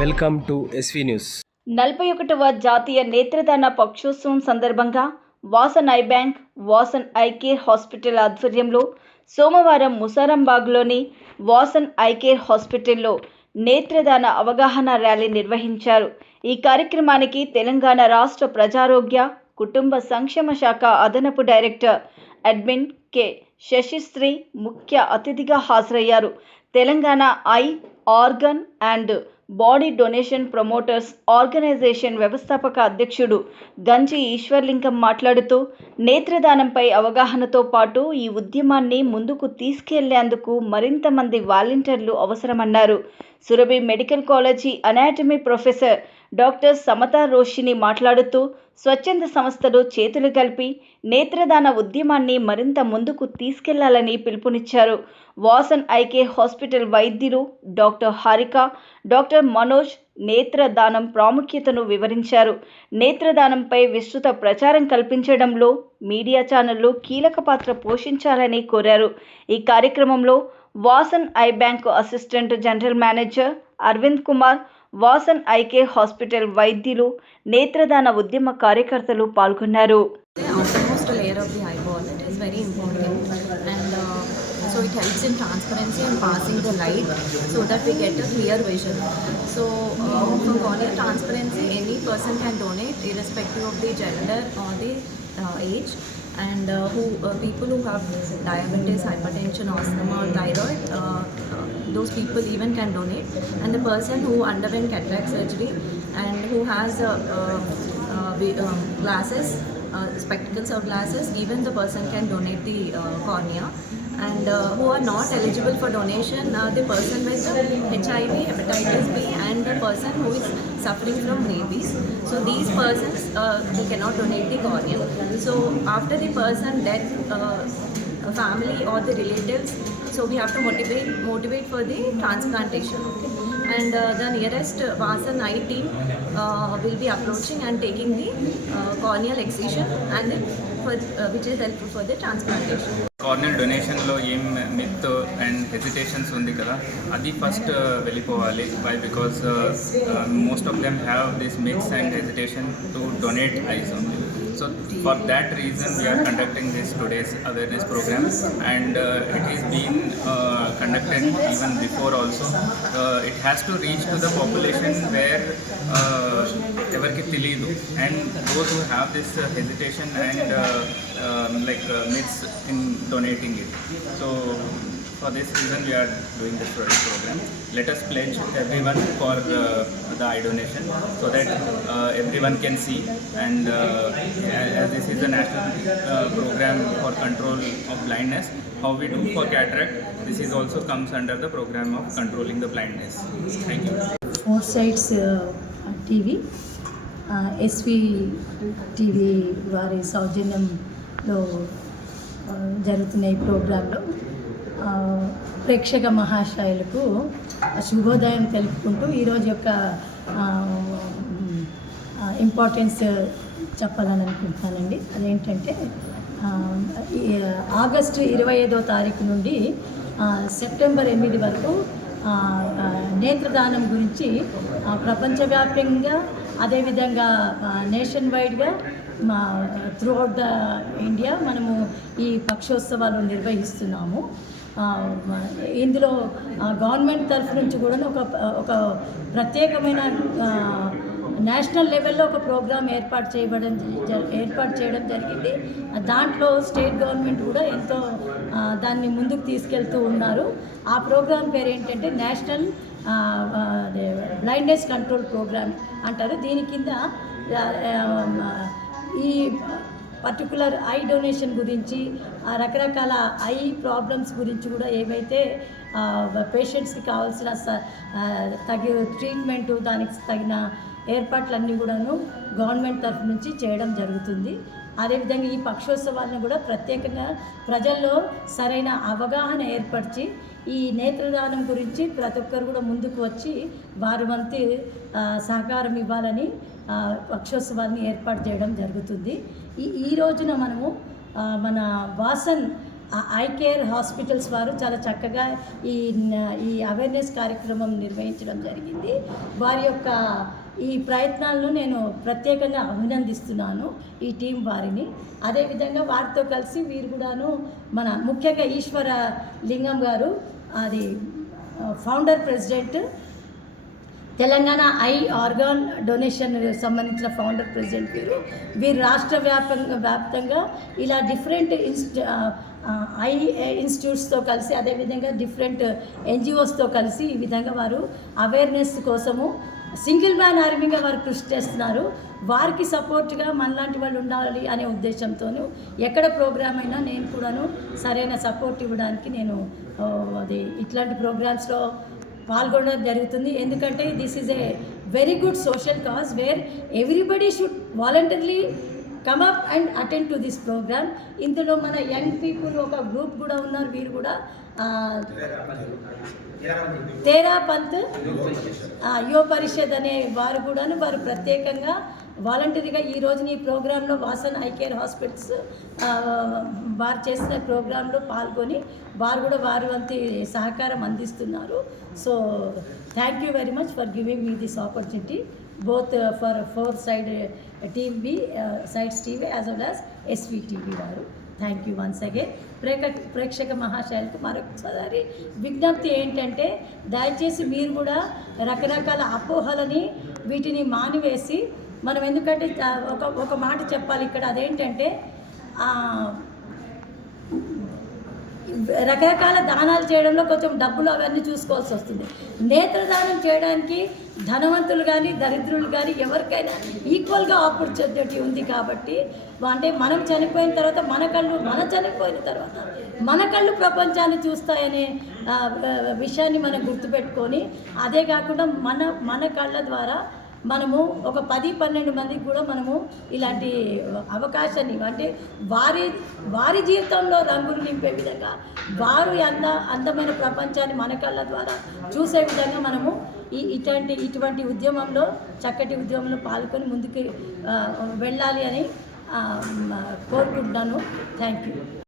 Welcome to SV news. 41వ జాతీయ నేత్రదాన పక్షోత్సవం సందర్భంగా Vasan eye bank, Vasan eye care hospital ఆధ్వర్యంలో సోమవారం ముసారంబాగ్లోని వాసన్ ఐ కేర్ హాస్పిటల్లో నేత్రదాన అవగాహన ర్యాలీ నిర్వహించారు. ఈ కార్యక్రమానికి తెలంగాణ రాష్ట్ర ప్రజారోగ్య, కుటుంబ సంక్షేమ శాఖ అదనపు డైరెక్టర్ అడ్మిన్ కె శశిశ్రీ ముఖ్య అతిథిగా హాజరయ్యారు. Telangana eye, organ and body donation promoters organisation వ్యవస్థాపక అధ్యక్షుడు గంజి ఈశ్వర్లింగం మాట్లాడుతూ, నేత్రదానంపై అవగాహనతో పాటు ఈ ఉద్యమాన్ని ముందుకు తీసుకెళ్లేందుకు మరింత మంది వాలంటీర్లు అవసరమన్నారు. Surabhi medical college anatomy professor doctor Samatha Roshini మాట్లాడుతూ, స్వచ్ఛంద సంస్థలు చేతులు కలిపి నేత్రదాన ఉద్యమాన్ని మరింత ముందుకు తీసుకెళ్లాలని పిలుపునిచ్చారు. వాసన్ ఐ కేర్ హాస్పిటల్ వైద్యులు డాక్టర్ హారిక, డాక్టర్ మనోజ్ నేత్రదానం ప్రాముఖ్యతను వివరించారు. నేత్రదానంపై విస్తృత ప్రచారం కల్పించడంలో మీడియా ఛానళ్లు కీలక పాత్ర పోషించాలని కోరారు. ఈ కార్యక్రమంలో Vasan eye bank assistant general manager Aravind Kumar, Vasan eye care hospital వైద్యులు, నేత్రదాన ఉద్యమ కార్యకర్తలు పాల్గొన్నారు. So it helps in transparency and passing the light so that we get a clear vision. So for corneal transparency, any person can donate irrespective of the gender or the age. And people who have diabetes, hypertension, asthma or thyroid, those people even can donate. And the person who underwent cataract surgery and who has glasses, spectacles or glasses, even the person can donate the cornea. And who are not eligible for donation, the person with HIV, hepatitis B and the person who is suffering from rabies. So these persons, they cannot donate the cornea. So after the person death, family or the relatives, so we have to motivate for the transplantation. Okay? And the nearest Vasan Eye team will be approaching and taking the corneal excision and then which is helpful for the transplantation. Corneal డొనేషన్లో ఏం myth and hesitations ఉంది కదా, అది first వెళ్ళిపోవాలి. Why? Because most of them have this myths and hesitation to donate eyes only. So for that reason we are conducting this today's awareness program, and it is being conducted even before also. It has to reach to the population where evarki telidu, and those who have this hesitation and myths in donating it. So for this reason we are doing this program. Let us pledge everyone for the eye donation so that everyone can see, and as this is a national program for control of blindness, how we do for cataract, this is also comes under the program of controlling the blindness. Thank you. Foresights TV, SV TV వారి సౌజన్యంలో జరుగుతున్న ఈ ప్రోగ్రాంలో ప్రేక్షక మహాశయులకు శుభోదయం తెలుపుకుంటూ ఈరోజు యొక్క ఇంపార్టెన్స్ చెప్పాలని అనుకుంటున్నానండి. అదేంటంటే ఆగస్టు 25వ తారీఖు నుండి సెప్టెంబర్ 8 వరకు నేత్రదానం గురించి ప్రపంచవ్యాప్తంగా, అదేవిధంగా నేషన్ వైడ్గా త్రూఅవుట్ ద ఇండియా మనము ఈ పక్షోత్సవాలు నిర్వహిస్తున్నాము. ఇందులో గవర్నమెంట్ తరఫు నుంచి కూడా ఒక ప్రత్యేకమైన నేషనల్ లెవెల్లో ఒక ప్రోగ్రాం ఏర్పాటు చేయడం జరిగింది. దాంట్లో స్టేట్ గవర్నమెంట్ కూడా ఎంతో దాన్ని ముందుకు తీసుకెళ్తూ ఉన్నారు. ఆ ప్రోగ్రాం పేరు ఏంటంటే నేషనల్ బ్లైండ్నెస్ కంట్రోల్ ప్రోగ్రామ్ అంటారు. దీని కింద ఈ పర్టికులర్ ఐ డొనేషన్ గురించి, రకరకాల ఐ ప్రాబ్లమ్స్ గురించి కూడా ఏవైతే పేషెంట్స్కి కావాల్సిన ట్రీట్మెంటు, దానికి తగిన ఏర్పాట్లన్నీ కూడాను గవర్నమెంట్ తరఫు నుంచి చేయడం జరుగుతుంది. అదేవిధంగా ఈ పక్షోత్సవాలను కూడా ప్రత్యేకంగా ప్రజల్లో సరైన అవగాహన ఏర్పరిచి ఈ నేత్రదానం గురించి ప్రతి ఒక్కరు కూడా ముందుకు వచ్చి వారి వంతు సహకారం ఇవ్వాలని పక్షోత్సవాన్ని ఏర్పాటు చేయడం జరుగుతుంది. ఈ రోజున మనము మన వాసన్ ఐ కేర్ హాస్పిటల్స్ వారు చాలా చక్కగా ఈ అవేర్నెస్ కార్యక్రమం నిర్వహించడం జరిగింది. వారి యొక్క ఈ ప్రయత్నాలను నేను ప్రత్యేకంగా అభినందిస్తున్నాను ఈ టీం వారిని. అదేవిధంగా వారితో కలిసి వీరు కూడాను మన ముఖ్యంగా ఈశ్వర లింగం గారు అది founder president, Telangana I organ donation సంబంధించిన ఫౌండర్ ప్రెసిడెంట్ వీరు రాష్ట్ర వ్యాప్తంగా ఇలా డిఫరెంట్ ఐ ఇన్స్టిట్యూట్స్తో కలిసి అదేవిధంగా డిఫరెంట్ ఎన్జిఓస్తో కలిసి ఈ విధంగా వారు అవేర్నెస్ కోసము సింగిల్ మ్యాన్ ఆర్మీగా వారు కృషి చేస్తున్నారు. వారికి సపోర్ట్గా మనలాంటి వాళ్ళు ఉండాలి అనే ఉద్దేశంతోనూ ఎక్కడ ప్రోగ్రామ్ అయినా నేను కూడాను సరైన సపోర్ట్ ఇవ్వడానికి నేను అది ఇట్లాంటి ప్రోగ్రామ్స్లో పాల్గొనడం జరుగుతుంది. ఎందుకంటే this is a very good social cause where everybody should voluntarily come up and attend to this programme. ఇందులో మన యంగ్ పీపుల్ ఒక గ్రూప్ కూడా ఉన్నారు. వీరు కూడా తేరా పంత్ యువ పరిషత్ అనే వారు కూడాను వారు ప్రత్యేకంగా వాలంటరీగా ఈ రోజున ఈ ప్రోగ్రాంలో వాసన్ ఐ కేర్ హాస్పిటల్స్ వారు చేసిన ప్రోగ్రాంలో పాల్గొని వారు కూడా వారు వంటి సహకారం అందిస్తున్నారు. So thank you very much for giving me this opportunity both for 4 side team B sides TV as well as SV TV వారు. Thank you once again. ప్రేక్షక మహాశయులకు మరొకసారి విజ్ఞప్తి ఏంటంటే దయచేసి మీరు కూడా రకరకాల అపోహలని వీటిని మానివేసి మనం ఎందుకంటే ఒక మాట చెప్పాలి ఇక్కడ, అదేంటంటే రకరకాల దానాలు చేయడంలో కొంచెం డబ్బులు అవన్నీ చూసుకోవాల్సి వస్తుంది. నేత్రదానం చేయడానికి ధనవంతులు కానీ దరిద్రులు కానీ ఎవరికైనా ఈక్వల్గా ఆపర్చునిటీ ఉంది. కాబట్టి అంటే మనం చనిపోయిన తర్వాత మన కళ్ళు ప్రపంచాన్ని చూస్తాయనే విషయాన్ని మనం గుర్తుపెట్టుకొని, అదే కాకుండా మన కళ్ళ ద్వారా మనము ఒక 10-12 మందికి కూడా మనము ఇలాంటి అవకాశాన్ని అంటే వారి జీవితంలో రంగులు నింపే విధంగా వారు అందమైన ప్రపంచాన్ని మన కళ్ళ ద్వారా చూసే విధంగా మనము ఇటువంటి ఉద్యమంలో చక్కటి ఉద్యమంలో పాల్గొని ముందుకు వెళ్ళాలి అని కోరుకుంటున్నాను. Thank you.